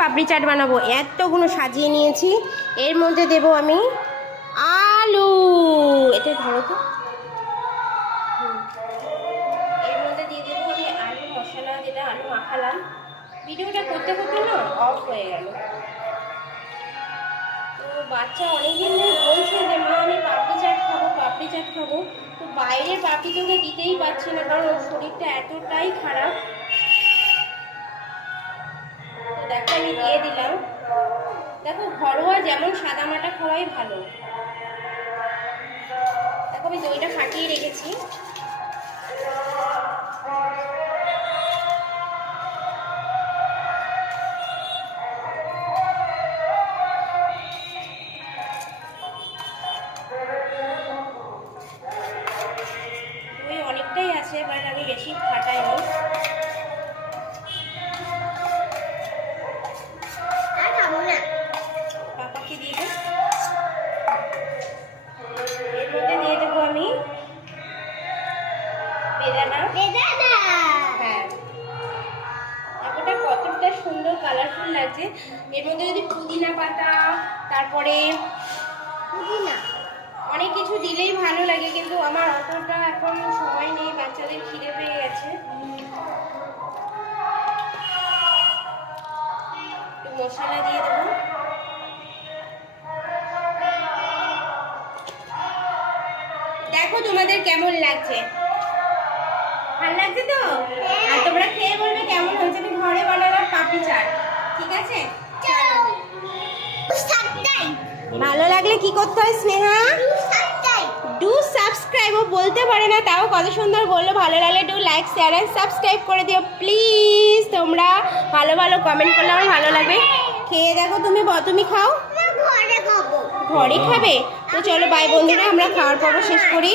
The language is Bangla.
পাপড়ি চাট বানাবো। এতগুলো সাজিয়ে নিয়েছি। এর মধ্যে দেব আমি আলু। এতে ধরো তো। এর মধ্যে দিয়ে দেবো আমি আলু মশলা, যেটা আলু মাখালাম। ভিডিওটা করতে করতে না অফ হয়ে গেল। তো বাচ্চা অনেকদিন ধরে বলছে যে মা আমি পাপড়ি চাট খাবো, পাপড়ি চাট খাবো। তো বাইরের পাপড়ি তোকে দিতেই পারছি না, কারণ ওর শরীরটা এতটাই খারাপ। তো দেখো আমি দিয়ে দিলাম। দেখো ঘরোয়া যেমন সাদামাটা খাওয়াই ভালো। দেখো আমি দইটা ফাটিয়ে রেখেছি। দই অনেকটাই আছে, বাট আমি বেশি ফাটাইনি। পাপাকে দিয়ে দেব। এর মধ্যে দিয়ে দেবো আমি বেদানা। হ্যাঁ, এতটা কতটা সুন্দর কালারফুল লাগছে। এর মধ্যে যদি পুদিনা পাতা, তারপরে অনেক কিছু দিলেই ভালো লাগে, কিন্তু আমার অতটা এখন সময় নেই, বাচ্চাদের খিদে পেয়ে গেছে। একটু মশলা দিয়ে দেবো। দেখো তোমাদের কেমন লাগছে, ভালো লাগছে তো? আর তোমরা খেয়ে বলবে কেমন হয়েছে। আমি ঘরে বানালাম পাপড়ি চাট, ঠিক আছে? ভালো লাগলে কি করতে হয় স্নেহা? Do subscribe. ও বলতে পারে না, তাও কত সুন্দর বললো। ভালো লাগলে do like, share and subscribe করে দিও প্লিজ। তোমরা ভালো ভালো কমেন্ট করলে আমার ভালো লাগবে। খেয়ে দেখো। তুমি খাও। ঘরে খাবে তো চলো, বাই বন্ধুরা, আমরা খাওয়ার পর্ব শেষ করি।